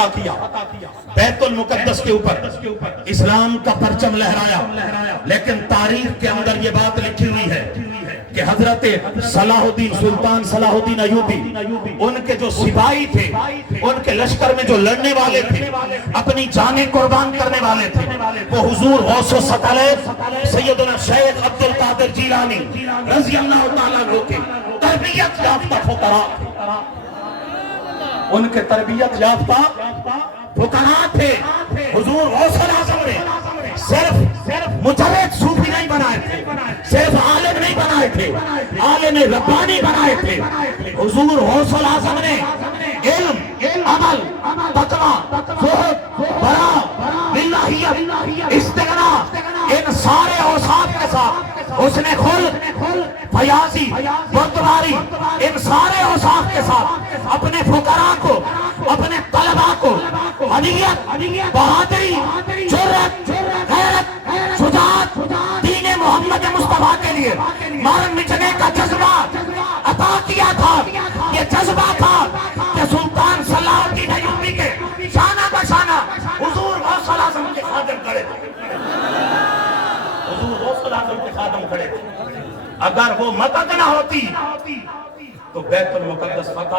کیا بیت المقدس کے اوپر اسلام کا پرچم لہرایا، لیکن تاریخ کے اندر یہ بات لکھی ہوئی ہے کہ حضرت صلاح الدین سلطان صلاح الدین ایوبی ان کے جو سپاہی تھے، ان کے لشکر میں جو لڑنے والے تھے، اپنی جانیں قربان کرنے والے تھے، وہ حضور غوث الثقلین سیدنا شیخ عبد القادر جیلانی رضی اللہ تعالیٰ عنہ کے تربیت یافتہ فقراء، ان کے تربیت یافتہ فقراء تھے۔ حضور غوث الاعظم نے صرف مجرد صوفی نہیں بنائے تھے، صرف عالم نہیں بنائے تھے، عالم ربانی بنائے تھے۔ حضور غوث الاعظم نے علم، عمل، تقوی، زہد، ورع، باللہیت، استغنا، ان سارے اوصاف کے ساتھ اس نے خلق، فیاضی، بردباری، ان سارے اوصاف کے ساتھ اپنے فقراء کو، اپنے طلباء کو حنیت، بہادری، جرأت، غیرت، شجاعت، دین محمد مصطفیٰ کے لیے مر مٹنے کا جذبہ عطا کیا تھا۔ یہ جذبہ تھا کہ سلطان صلاح الدین ایوبی کے شانہ بشانہ حضور غوث الاعظم کے خادم کھڑے تھے، حضور غوث الاعظم کے خادم کھڑے تھے۔ اگر وہ مدد نہ ہوتی تو بیت المقدس فتح